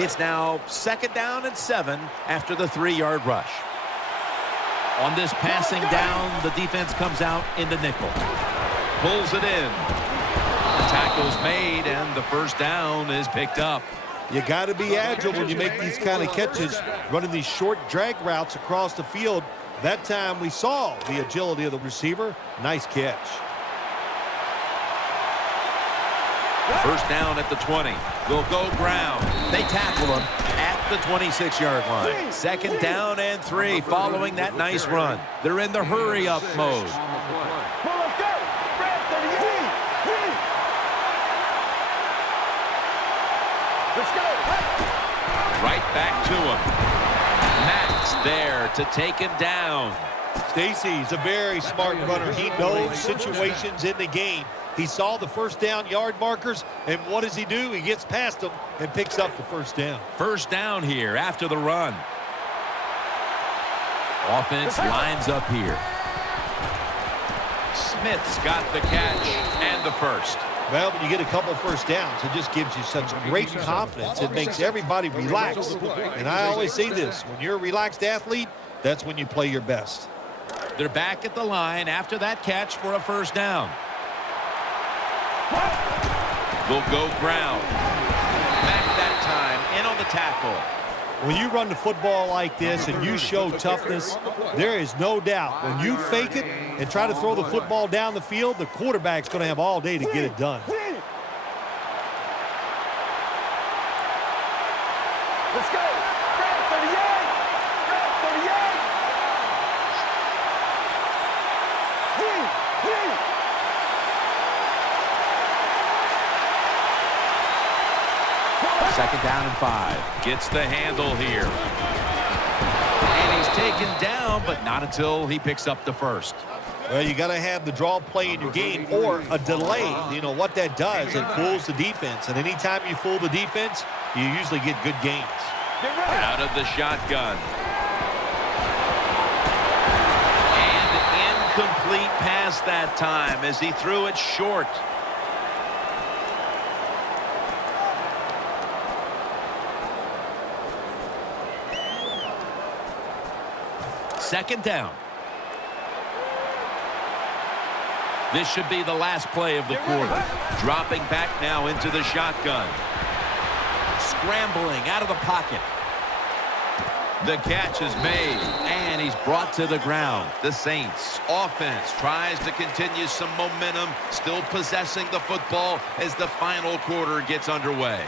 It's now 2nd down and 7 after the 3-yard rush. On this passing down, the defense comes out in the nickel. Pulls it in. The tackle's made, and the first down is picked up. You got to be agile when you make these kind of catches, running these short drag routes across the field. That time we saw the agility of the receiver. Nice catch. First down at the 20. They'll go ground. They tackle him at the 26-yard line. 2nd down and 3 following that nice run. They're in the hurry-up mode. Let's go. Right back to him. Max there to take him down. Stacy's a very smart runner. He knows situations in the game. He saw the first down yard markers, and what does he do? He gets past them and picks up the first down. First down here after the run. Offense lines up here. Smith's got the catch and the first. Well, when you get a couple first downs, it just gives you such great confidence. It makes everybody relax. And I always say this, when you're a relaxed athlete, that's when you play your best. They're back at the line after that catch for a first down. They'll go ground. Back that time, in on the tackle. When you run the football like this and you show toughness, there is no doubt when you fake it and try to throw the football down the field, the quarterback's going to have all day to get it done. Let's go. 38. 38. Second down and 5. Gets the handle here. And he's taken down, but not until he picks up the first. Well, you got to have the draw play in your game or a delay. You know what that does? It fools the defense. And anytime you fool the defense, you usually get good gains. Out of the shotgun. And incomplete pass that time as he threw it short. Second down. This should be the last play of the quarter. Dropping back now into the shotgun. Scrambling out of the pocket. The catch is made, and he's brought to the ground. The Saints offense tries to continue some momentum, still possessing the football as the final quarter gets underway.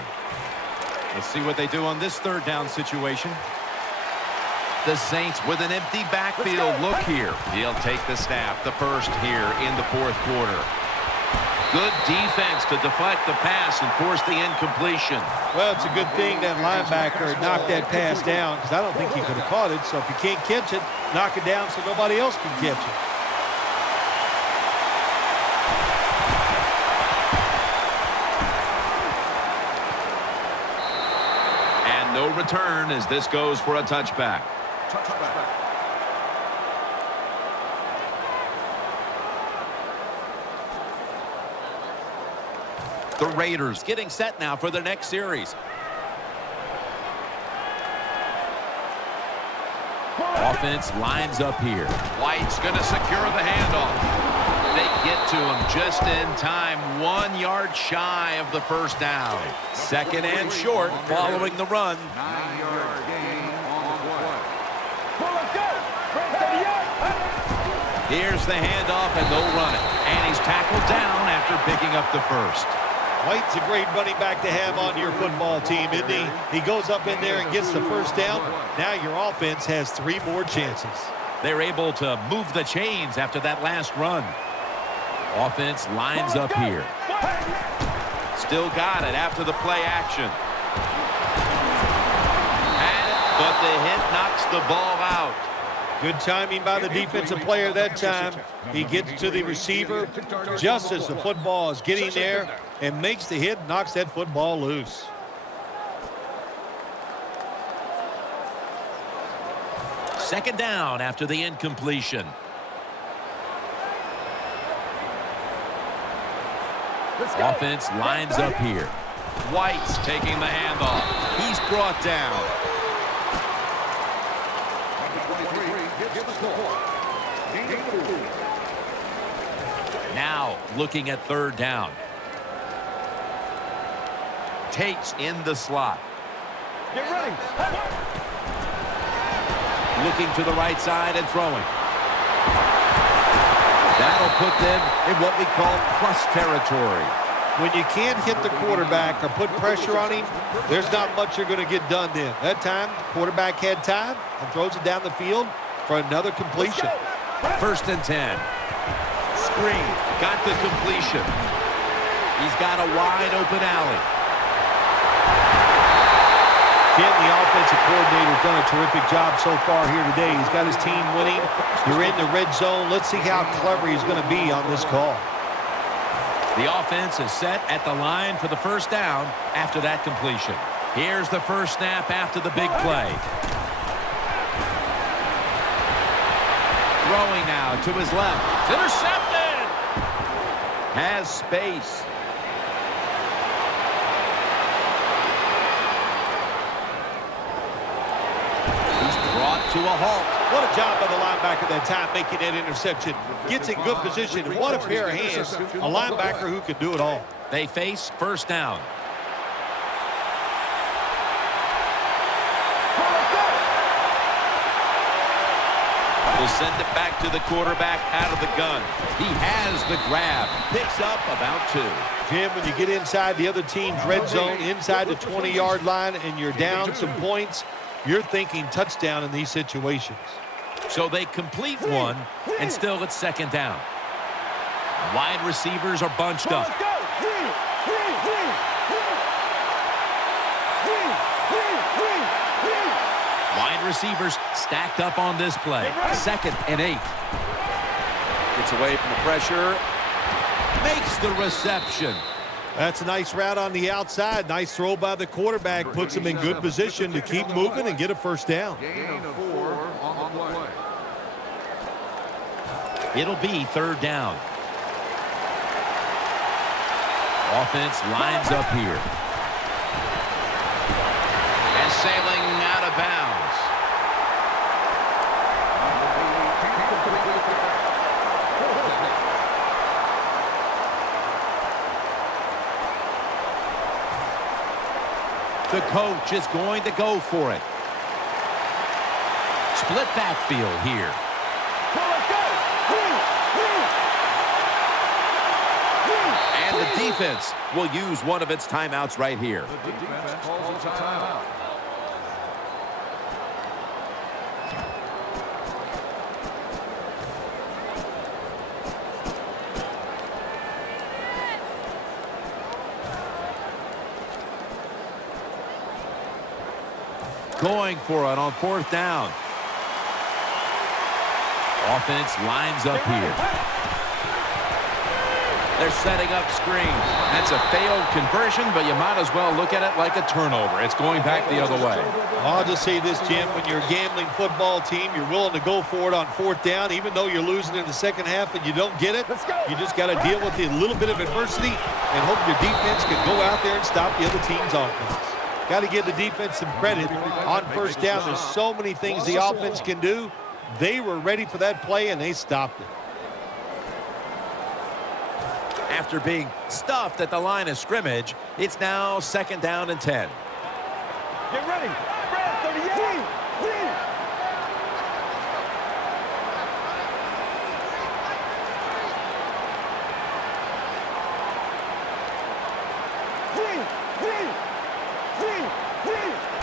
Let's see what they do on this third down situation. The Saints with an empty backfield. Look here. He'll take the snap, the first here in the fourth quarter. Good defense to deflect the pass and force the incompletion. Well, it's a good thing that linebacker knocked that pass down because I don't think he could have caught it. So if you can't catch it, knock it down so nobody else can catch it. And no return as this goes for a touchback. The Raiders getting set now for their next series. Offense lines up here. White's going to secure the handoff. They get to him just in time. 1 yard shy of the first down. Second and short following the run. 9-yard gain on play. Here's the handoff, and they'll run it. And he's tackled down after picking up the first. White's a great running back to have on your football team, isn't he? He goes up in there and gets the first down. Now your offense has 3 more chances. They're able to move the chains after that last run. Offense lines up here. Still got it after the play action. Had it, but the hit knocks the ball out. Good timing by the defensive player that time. He gets to the receiver just as the football is getting there and makes the hit, knocks that football loose. Second down after the incompletion. Offense lines up here. White's taking the handoff. He's brought down. Now looking at third down. Takes in the slot. Get ready. Looking to the right side and throwing. That'll put them in what we call plus territory. When you can't hit the quarterback or put pressure on him, there's not much you're going to get done then. That time, quarterback had time and throws it down the field for another completion. 1st and 10. Screen. Got the completion. He's got a wide open alley. Jim, the offensive coordinator, has done a terrific job so far here today. He's got his team winning. You're in the red zone. Let's see how clever he's going to be on this call. The offense is set at the line for the first down after that completion. Here's the first snap after the big play. Throwing now to his left. It's intercepted. Has space. Brought to a halt. What a job by the linebacker that time making that interception. Gets in good position. And what a pair of hands. A linebacker who can do it all. They face first down. Will send it back to the quarterback out of the gun. He has the grab. Picks up about 2. Jim, when you get inside the other team's red zone, inside the 20-yard line, and you're down some points, you're thinking touchdown in these situations. So they complete one, and still it's second down. Wide receivers are bunched up. Wide receivers stacked up on this play. 2nd and 8. Gets away from the pressure. Makes the reception. That's a nice route on the outside. Nice throw by the quarterback. Puts him in good position to keep moving and get a first down. Gain of 4 on the play. It'll be third down. Offense lines up here. And sailing out of bounds. The coach is going to go for it. Split backfield here. And the defense will use one of its timeouts right here. The defense calls a timeout. Going for it on 4th down. Offense lines up here. They're setting up screens. That's a failed conversion, but you might as well look at it like a turnover. It's going back the other way. I'll just say this, Jim. When you're a gambling football team, you're willing to go for it on 4th down, even though you're losing in the second half and you don't get it. You just got to deal with a little bit of adversity and hope your defense can go out there and stop the other team's offense. Got to give the defense some credit on first down. There's so many things the offense can do. They were ready for that play, and they stopped it. After being stuffed at the line of scrimmage, it's now 2nd down and 10. Get ready. Red 38.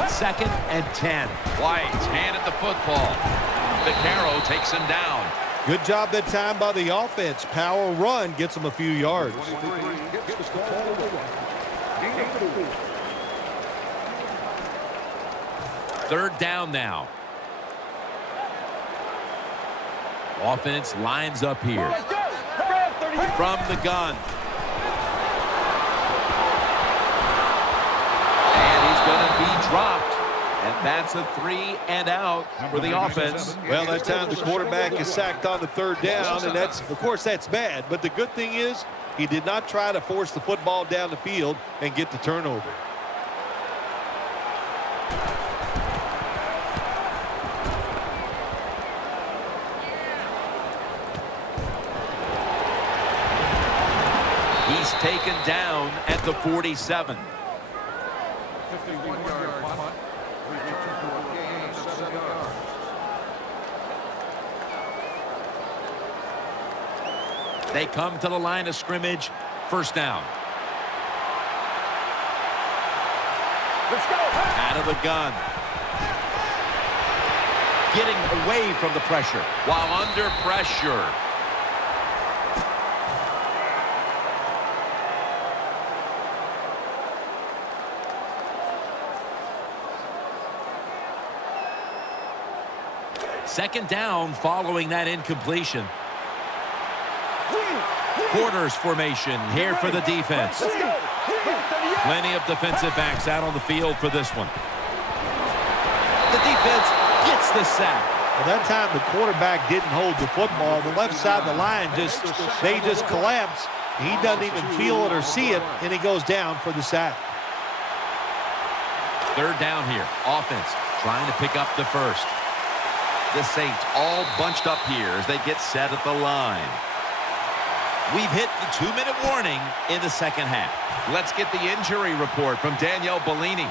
Second and 10. White handed the football. Vaccaro takes him down. Good job that time by the offense. Power run gets them a few yards. Third down now. Offense lines up here. From the gun. And he's going to be dropped. And that That's a 3 and out for the offense. Well, that time the quarterback is sacked on the third down, and that's, of course, that's bad. But the good thing is he did not try to force the football down the field and get the turnover. He's taken down at the 47. 51-yard punt. Return for a gain of 7 yards. They come to the line of scrimmage. First down. Let's go. Out of the gun. Getting away from the pressure while under pressure. Second down following that incompletion. Quarters formation here for the defense. Plenty of defensive backs out on the field for this one. The defense gets the sack. Well, that time the quarterback didn't hold the football. The left side of the line they just collapse. He doesn't even feel it or see it, and he goes down for the sack. Third down here. Offense trying to pick up the first. The Saints all bunched up here as they get set at the line. We've hit the 2-minute warning in the second half. Let's get the injury report from Danielle Bellini.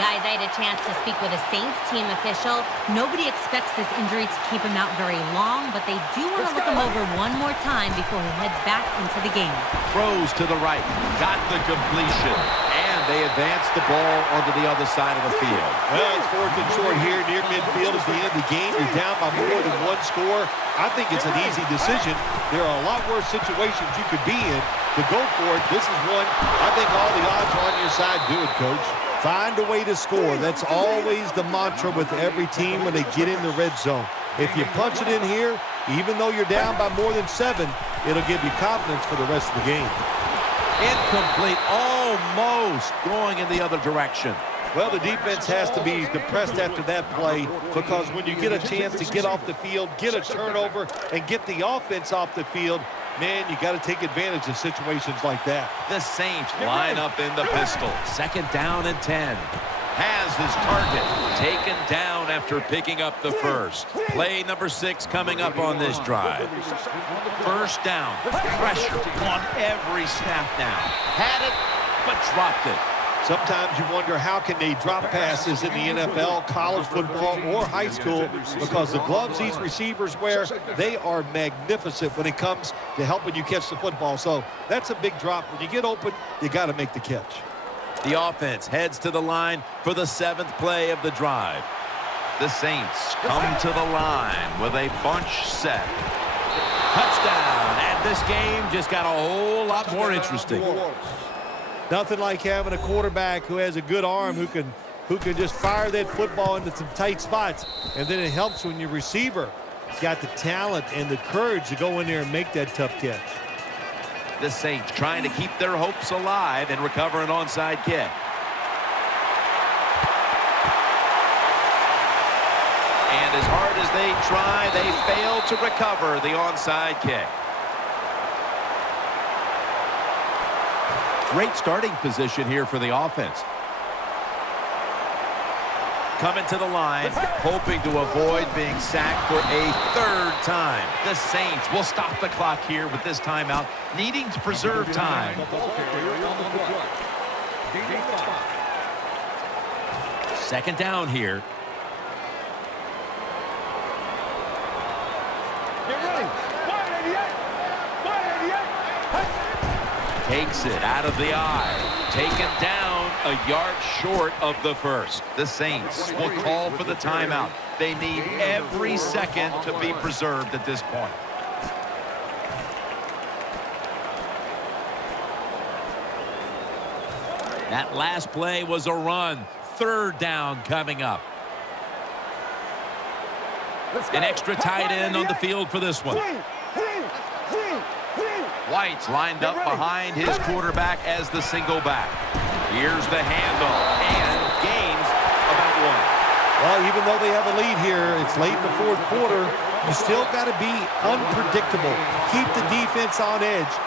Guys, I had a chance to speak with a Saints team official. Nobody expects this injury to keep him out very long, but they do want to look him over one more time before he heads back into the game. Throws to the right. Got the completion. And they advance the ball onto the other side of the field. Well, it's 4th and short here near midfield at the end of the game. You're down by more than one score. I think it's an easy decision. There are a lot worse situations you could be in to go for it. This is one, I think all the odds are on your side. Do it, Coach. Find a way to score. That's always the mantra with every team when they get in the red zone. If you punch it in here, even though you're down by more than 7, it'll give you confidence for the rest of the game. Incomplete. Almost going in the other direction. Well, the defense has to be depressed after that play because when you get a chance to get off the field, get a turnover, and get the offense off the field, man, you got to take advantage of situations like that. The Saints line up in the pistol. Second down and 10. Has his target taken down after picking up the first. Play number 6 coming up on this drive. First down. Pressure on every snap now. Had it, but dropped it. Sometimes you wonder how can they drop passes in the NFL, college football, or high school because the gloves these receivers wear, they are magnificent when it comes to helping you catch the football. So that's a big drop. When you get open, you got to make the catch. The offense heads to the line for the 7th play of the drive. The Saints come to the line with a bunch set. Touchdown. And this game just got a whole lot more interesting. Nothing like having a quarterback who has a good arm who can just fire that football into some tight spots. And then it helps when your receiver has got the talent and the courage to go in there and make that tough catch. The Saints trying to keep their hopes alive and recover an onside kick. And as hard as they try, they fail to recover the onside kick. Great starting position here for the offense. Coming to the line, hoping to avoid being sacked for a 3rd time. The Saints will stop the clock here with this timeout, needing to preserve time. Second down here. Get ready. Takes it out of the eye. Taken down a yard short of the first. The Saints will call for the timeout. They need every second to be preserved at this point. That last play was a run. 3rd down coming up. An extra tight end on the field for this one. White's lined up behind his quarterback as the single back. Here's the handoff and gains about 1. Well, even though they have a lead here, it's late in the fourth quarter. You still got to be unpredictable. Keep the defense on edge.